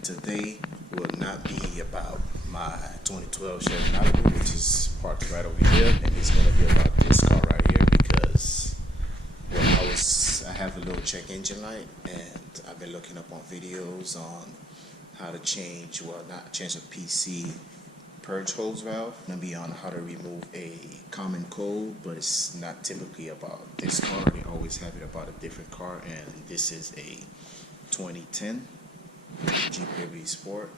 and today will not be about my 2012 Chevy Malibu, which is parked right over here, and it's going to be about this car right here because I have a little check engine light, and I've been looking up on videos on how to change, not change a PC purge hose valve. I'm going to be on how to remove a common code, but it's not typically about this car. They always have it about a different car, and this is a 2010 Jeep Heavy Sport,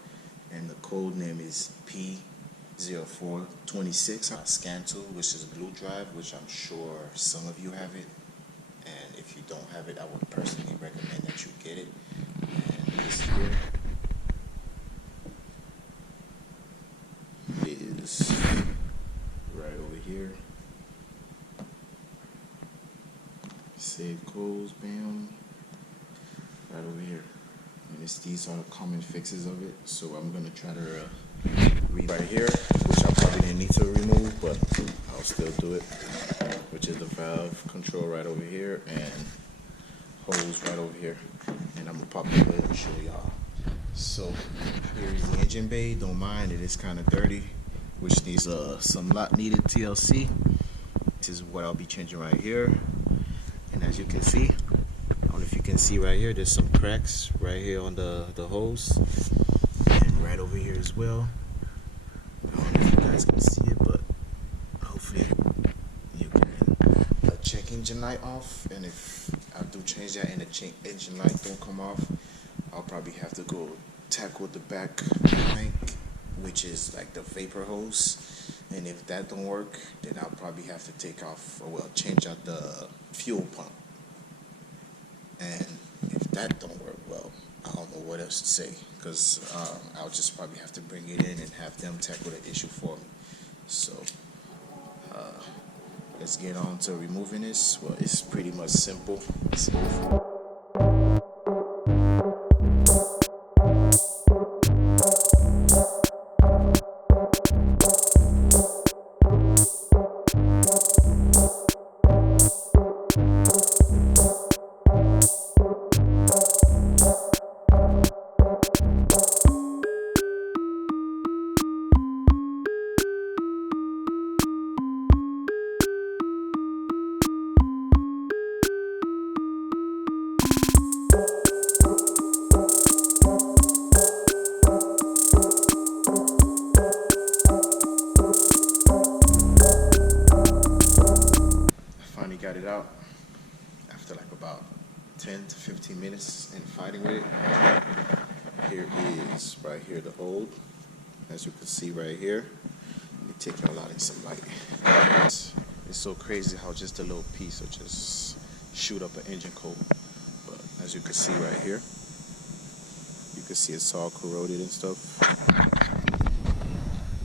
and the code name is P0456. Scan tool, which is Blue Drive, which I'm sure some of you have it, and if you don't have it, I would personally recommend that you get it. And this here is right over here. Save codes, bam, right over here. And these are the common fixes of it. So I'm gonna try to read right here, which I probably didn't need to remove, but I'll still do it. Which is the valve control right over here and hose right over here. And I'm gonna pop the hood and show y'all. So here's the engine bay. Don't mind it, it's kind of dirty, which needs some lot needed TLC. This is what I'll be changing right here. And as you can see, I don't know if you can see right here, there's some cracks right here on the hose, and right over here as well. I don't know if you guys can see it, but hopefully you can. Check engine light off, and if I do change that and the engine light don't come off, I'll probably have to go tackle the back tank, which is like the vapor hose. And if that don't work, then I'll probably have to take off, or well, change out the fuel pump. And if that don't work, well, I don't know what else to say, because I'll just probably have to bring it in and have them tackle the issue for me. So let's get on to removing this. Well, it's pretty much simple. Got it out after like about 10 to 15 minutes and fighting with it. Here is right here the hold, as you can see right here. Let me take y'all out in some light. It's so crazy how just a little piece will just shoot up an engine code. But as you can see right here, you can see it's all corroded and stuff.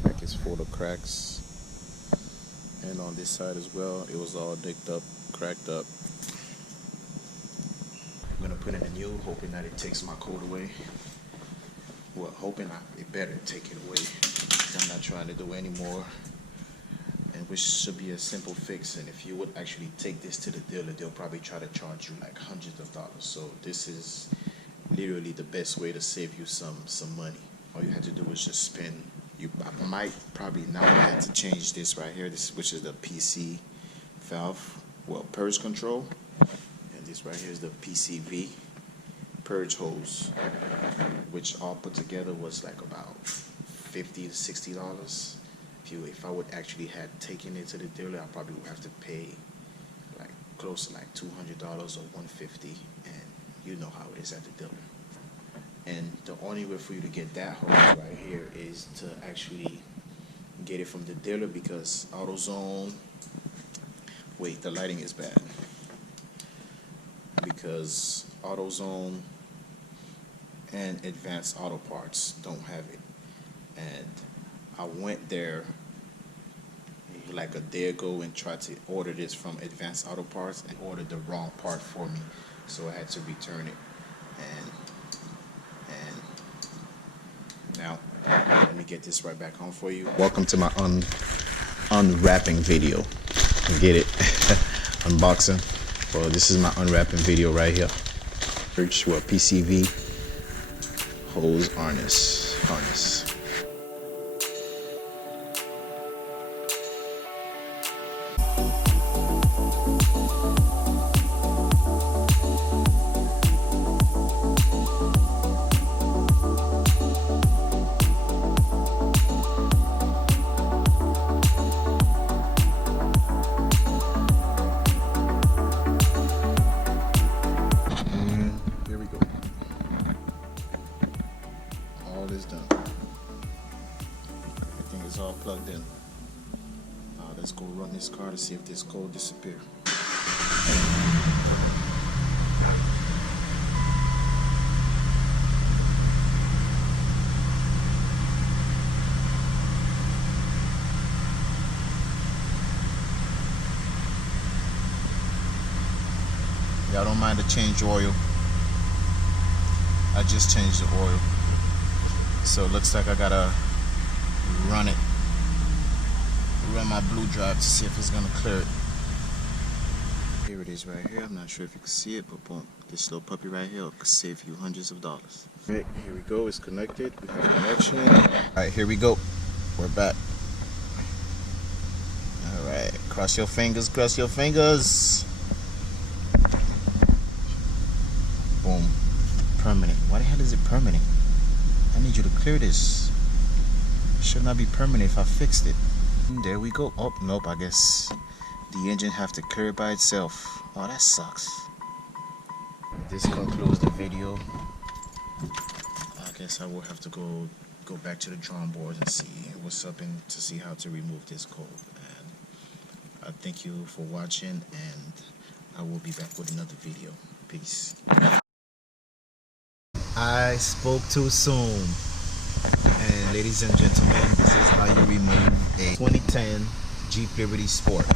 Like it's full of cracks. And on this side as well, it was all dicked up, cracked up. I'm gonna put in a new, hoping that it takes my code away. Well, hoping it better take it away. I'm not trying to do anymore. And which should be a simple fix. And if you would actually take this to the dealer, they'll probably try to charge you like hundreds of dollars. So this is literally the best way to save you some money. All you have to do is just spend. I might probably now have to change this right here, which is the PC valve, well, purge control, and this right here is the PCV purge hose, which all put together was like about $50 to $60. If I would actually had taken it to the dealer, I probably would have to pay like close to like $200 or $150, and you know how it is at the dealer. And the only way for you to get that hose right here is to actually get it from the dealer, because AutoZone, wait, the lighting is bad. Because AutoZone and Advanced Auto Parts don't have it. And I went there like a day ago and tried to order this from Advanced Auto Parts and ordered the wrong part for me. So I had to return it. And now, let me get this right back on for you. Welcome to my unwrapping video. Get it? Unboxing. Well, this is my unwrapping video right here. Well, PCV hose harness. Is done. Everything is all plugged in. Let's go run this car to see if this code disappears. Y'all don't mind to change oil. I just changed the oil. So it looks like I gotta run my blue drive to see if it's gonna clear it. Here it is right here. I'm not sure if you can see it, but boom, this little puppy right here could save you hundreds of dollars. Right, here we go, it's connected. We have a connection. Alright, here we go. We're back. Alright, cross your fingers, cross your fingers. Boom. Permanent. Why the hell is it permanent? I need you to clear this. It should not be permanent if I fixed it. There we go. Oh, nope, I guess the engine have to clear it by itself. Oh, that sucks. This concludes the video. I guess I will have to go back to the drawing board and see what's up and to see how to remove this code. And I thank you for watching, and I will be back with another video. Peace. I spoke too soon. And ladies and gentlemen, this is how you remove a 2010 Jeep Liberty Sport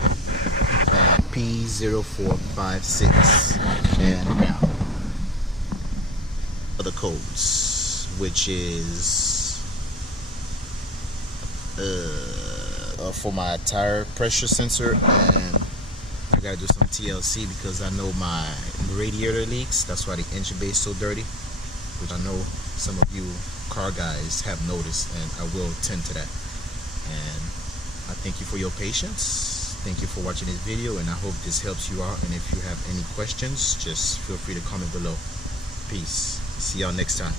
P0456. And now the codes, which is for my tire pressure sensor, and I gotta do some TLC because I know my radiator leaks. That's why the engine bay is so dirty, which I know some of you car guys have noticed, and I will tend to that. And I thank you for your patience. Thank you for watching this video, and I hope this helps you out. And if you have any questions, just feel free to comment below. Peace. See y'all next time.